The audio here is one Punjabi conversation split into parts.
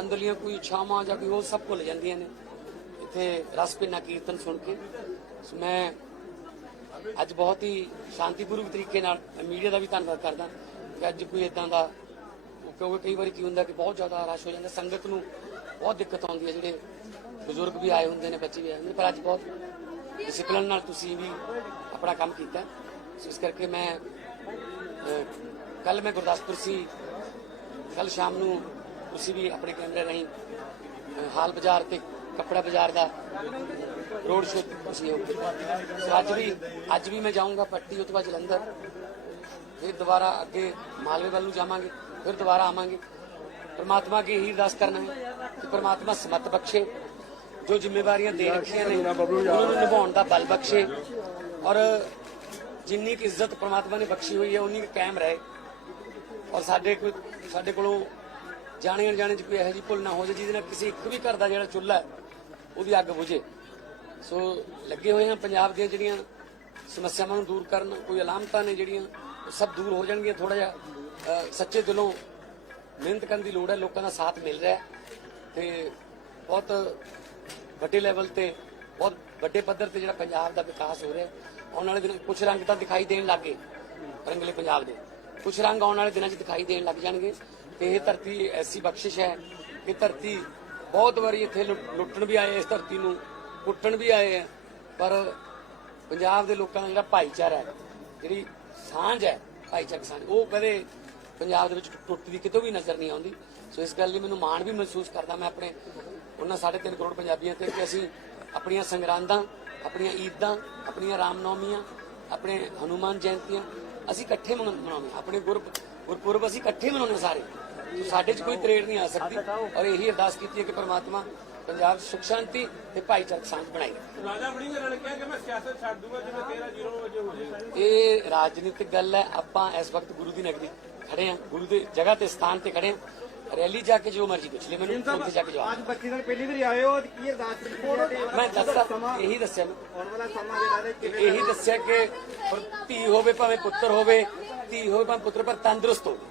ਅੰਦਰਲੀਆਂ ਕੋਈ ਇੱਛਾਵਾਂ ਜਾਂ ਕੋਈ ਉਹ ਸਭ ਭੁੱਲ ਜਾਂਦੀਆਂ ਨੇ। ਇੱਥੇ ਰਸ ਪਿੰਨਾ ਕੀਰਤਨ ਸੁਣ ਕੇ। ਸੋ ਮੈਂ ਅੱਜ ਬਹੁਤ ਹੀ ਸ਼ਾਂਤੀਪੂਰਵਕ ਤਰੀਕੇ ਨਾਲ ਮੀਡੀਆ ਦਾ ਵੀ ਧੰਨਵਾਦ ਕਰਦਾ ਕਿ ਅੱਜ ਕੋਈ ਇਦਾਂ ਦਾ ਕਿਉਂਕਿ ਕਈ ਵਾਰੀ ਕੀ ਹੁੰਦਾ ਕਿ ਬਹੁਤ ਜ਼ਿਆਦਾ ਰਸ਼ ਹੋ ਜਾਂਦਾ, ਸੰਗਤ ਨੂੰ ਬਹੁਤ ਦਿੱਕਤ ਆਉਂਦੀ ਹੈ। ਜਿਹੜੇ ਬਜ਼ੁਰਗ ਵੀ ਆਏ ਹੁੰਦੇ ਨੇ, ਬੱਚੇ ਵੀ ਆਏ ਹੁੰਦੇ ਨੇ। ਪਰ ਅੱਜ ਬਹੁਤ ਡਿਸਪਲਨ ਨਾਲ ਤੁਸੀਂ ਵੀ ਆਪਣਾ ਕੰਮ ਕੀਤਾ। ਸੋ ਇਸ ਕਰਕੇ ਮੈਂ ਕੱਲ ਮੈਂ ਗੁਰਦਾਸਪੁਰ ਸੀ। ਕੱਲ ਸ਼ਾਮ ਨੂੰ ਤੁਸੀਂ ਵੀ ਆਪਣੇ ਕੈਮਰੇ ਰਾਹੀਂ ਹਾਲ ਬਾਜ਼ਾਰ ਤੇ ਕੱਪੜਾ ਬਾਜ਼ਾਰ ਦਾ ਰੋਡ ਸ਼ੋਅ ਤੁਸੀਂ ਹੋ ਅੱਜ ਵੀ ਅੱਜ ਵੀ ਮੈਂ ਜਾਊਂਗਾ ਪੱਟੀ ਉਸ ਤੋਂ ਬਾਅਦ ਜਲੰਧਰ। ਫਿਰ ਦੁਬਾਰਾ ਅੱਗੇ ਮਾਲਵੇ ਵੱਲ ਨੂੰ ਜਾਵਾਂਗੇ ਫਿਰ ਦੁਬਾਰਾ ਆਵਾਂਗੇ। ਪ੍ਰਮਾਤਮਾ ਅੱਗੇ ਇਹੀ ਅਰਦਾਸ ਕਰਨਾ ਹੈ ਕਿ ਪ੍ਰਮਾਤਮਾ ਸਮਤ ਬਖਸ਼ੇ ਜੋ ਜ਼ਿੰਮੇਵਾਰੀਆਂ ਦੇ ਰੱਖੀਆਂ ਨੇ ਉਹਨਾਂ ਨੂੰ ਨਿਭਾਉਣ ਦਾ ਬਲ ਬਖਸ਼ੇ। ਔਰ ਜਿੰਨੀ ਕੁ ਇੱਜ਼ਤ ਪ੍ਰਮਾਤਮਾ ਨੇ ਬਖਸ਼ੀ ਹੋਈ ਹੈ ਉਨੀ ਕੁ ਕਾਇਮ ਰਹੇ। ਔਰ ਸਾਡੇ ਕੋਈ ਸਾਡੇ ਕੋਲੋਂ ਜਾਣੇ ਅਣਜਾਣੇ ਚ ਕੋਈ ਇਹੋ ਜਿਹੀ ਭੁੱਲ ਨਾ ਹੋ ਜਾਏ, ਜਿਹਦੇ ਨਾਲ ਕਿਸੇ ਇੱਕ ਵੀ ਘਰ ਦਾ ਜਿਹੜਾ ਚੁੱਲ੍ਹਾ ਹੈ, ਉਹਦੀ ਅੱਗ ਬੁਝੇ। ਸੋ ਲੱਗੇ ਹੋਏ ਹਾਂ ਪੰਜਾਬ ਦੀਆਂ ਜਿਹੜੀਆਂ ਸਮੱਸਿਆਵਾਂ ਨੂੰ ਦੂਰ ਕਰਨ, ਕੋਈ ਅਲਾਮਤਾਂ ਨੇ ਜਿਹੜੀਆਂ, ਉਹ ਸਭ ਦੂਰ ਹੋ ਜਾਣਗੀਆਂ। ਥੋੜਾ ਜਿਹਾ ਸੱਚੇ ਦਿਲੋਂ ਮਿਹਨਤ ਕਰਨ ਦੀ ਲੋੜ ਹੈ, ਲੋਕਾਂ ਦਾ ਸਾਥ ਮਿਲ ਰਿਹਾ ਹੈ। ਤੇ ਬਹੁਤ ਵੱਡੇ ਲੈਵਲ ਤੇ, ਬਹੁਤ ਵੱਡੇ ਪੱਧਰ ਤੇ ਜਿਹੜਾ ਪੰਜਾਬ ਦਾ ਵਿਕਾਸ ਹੋ ਰਿਹਾ ਆਉਣ ਵਾਲੇ ਦਿਨ ਕੁਝ ਰੰਗ ਤਾਂ ਦਿਖਾਈ ਦੇਣ ਲੱਗੇ ਰੰਗਲੇ ਪੰਜਾਬ ਦੇ। ਕੁਝ ਰੰਗ ਆਉਣ ਵਾਲੇ ਦਿਨਾਂ 'ਚ ਦਿਖਾਈ ਦੇਣ ਲੱਗ ਜਾਣਗੇ। ਤੇ ਇਹ ਧਰਤੀ ਐਸੀ ਬਖਸ਼ਿਸ਼ ਹੈ ਕਿ ਧਰਤੀ ਬਹੁਤ ਵਾਰੀ ਇੱਥੇ ਲੁੱਟ- ਲੁੱਟਣ ਵੀ ਆਏ ਇਸ ਧਰਤੀ ਨੂੰ, ਕੁੱਟਣ ਵੀ ਆਏ ਆ। ਪਰ ਪੰਜਾਬ ਦੇ ਲੋਕਾਂ ਦਾ ਜਿਹੜਾ ਭਾਈਚਾਰਾ ਹੈ, ਜਿਹੜੀ ਸਾਂਝ ਹੈ, ਭਾਈਚਾਰਕ ਸਾਂਝ, ਉਹ ਕਦੇ ਪੰਜਾਬ ਦੇ ਵਿੱਚ ਟੁੱਟਦੀ ਕਿਤੋਂ ਵੀ ਨਜ਼ਰ ਨਹੀਂ ਆਉਂਦੀ। ਸੋ ਇਸ ਗੱਲ ਲਈ ਮੈਨੂੰ ਮਾਣ ਵੀ ਮਹਿਸੂਸ ਕਰਦਾ ਮੈਂ ਆਪਣੇ ਉਹਨਾਂ 3.5 ਕਰੋੜ ਪੰਜਾਬੀਆਂ ਤੇ ਕਿ ਅਸੀਂ ਆਪਣੀਆਂ ਸੰਗਰਾਂਦਾਂ, ਆਪਣੀਆਂ ਈਦਾਂ, ਆਪਣੀਆਂ ਰਾਮਨੌਮੀਆਂ, ਆਪਣੇ ਹਨੂਮਾਨ ਜਯੰਤੀਆਂ ਅਸੀਂ ਇਕੱਠੇ ਮਨਾ- ਮਨਾਉਂਦੇ ਹਾਂ। ਆਪਣੇ ਗੁਰ ਗੁਰਪੁਰਬ ਅਸੀਂ ਇਕੱਠੇ ਮਨਾਉਂਦੇ ਹਾਂ ਸਾਰੇ। ਸਾਡੇ 'ਚ ਕੋਈ ਤਰੇੜ ਨਹੀਂ ਆ ਸਕਦੀ। ਔਰ ਇਹੀ ਅਰਦਾਸ ਕੀਤੀ ਹੈ ਕਿ ਪ੍ਰਮਾਤਮਾ ਪੰਜਾਬ 'ਚ ਸੁਖ ਸ਼ਾਂਤੀ ਤੇ ਭਾਈਚਾਰਕ ਸਾਂਝ ਬਣਾਈ ਰਾਜਾ ਵੜਿੰਗ ਨੇ ਕਿਹਾ ਕਿ ਮੈਂ ਸਿਆਸਤ ਛੱਡ ਦੂੰਗਾ ਜਿਵੇਂ 13 0 ਵਜੇ ਹੋ ਜਾਏ ਇਹ ਰਾਜਨੀਤਿਕ ਗੱਲ ਹੈ। ਆਪਾਂ ਇਸ ਵਕਤ ਗੁਰੂ ਦੀ ਨਗਰੀ ਖੜੇ ਆ ਗੁਰੂ ਦੇ ਜਗ੍ਹਾ ਤੇ ਸਥਾਨ ਤੇ ਖੜੇ ਆ ਰੈਲੀ ਜਾ ਕੇ ਜੋ ਮਰਜ਼ੀ ਪੁੱਛ ਲੈ ਮੈਨੂੰ ਉੱਥੇ ਜਾ ਕੇ ਜਵਾਬ ਅੱਜ 25 ਦਿਨ ਪਹਿਲੀ ਵਾਰੀ ਆਏ ਹੋ ਕੀ ਅਰਦਾਸ ਕੀਤੀ ਮੈਂ ਦੱਸਾਂ ਇਹੀ ਦੱਸਿਆ ਮੈਂ। ਆਉਣ ਵਾਲਾ ਸਮਾਂ ਜਿਹੜਾ ਹੈ ਕਿਵੇਂ ਇਹੀ ਦੱਸਿਆ ਕਿ ਪਰ ਧੀ ਹੋਵੇ ਭਾਵੇਂ ਪੁੱਤਰ ਹੋਵੇ ਧੀ ਹੋਵੇ ਭਾਵੇਂ ਪੁੱਤਰ ਪਰ ਤੰਦਰੁਸਤ ਹੋਵੇ।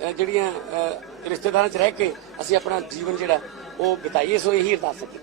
ਜਿਹੜੀਆਂ ਰਿਸ਼ਤੇਦਾਰਾਂ 'ਚ ਰਹਿ ਕੇ ਅਸੀਂ ਆਪਣਾ ਜੀਵਨ ਜਿਹੜਾ, ਉਹ ਬਿਤਾਈਏ, ਸੋ ਇਹੀ ਅਰਦਾਸ ਕੀਤੀ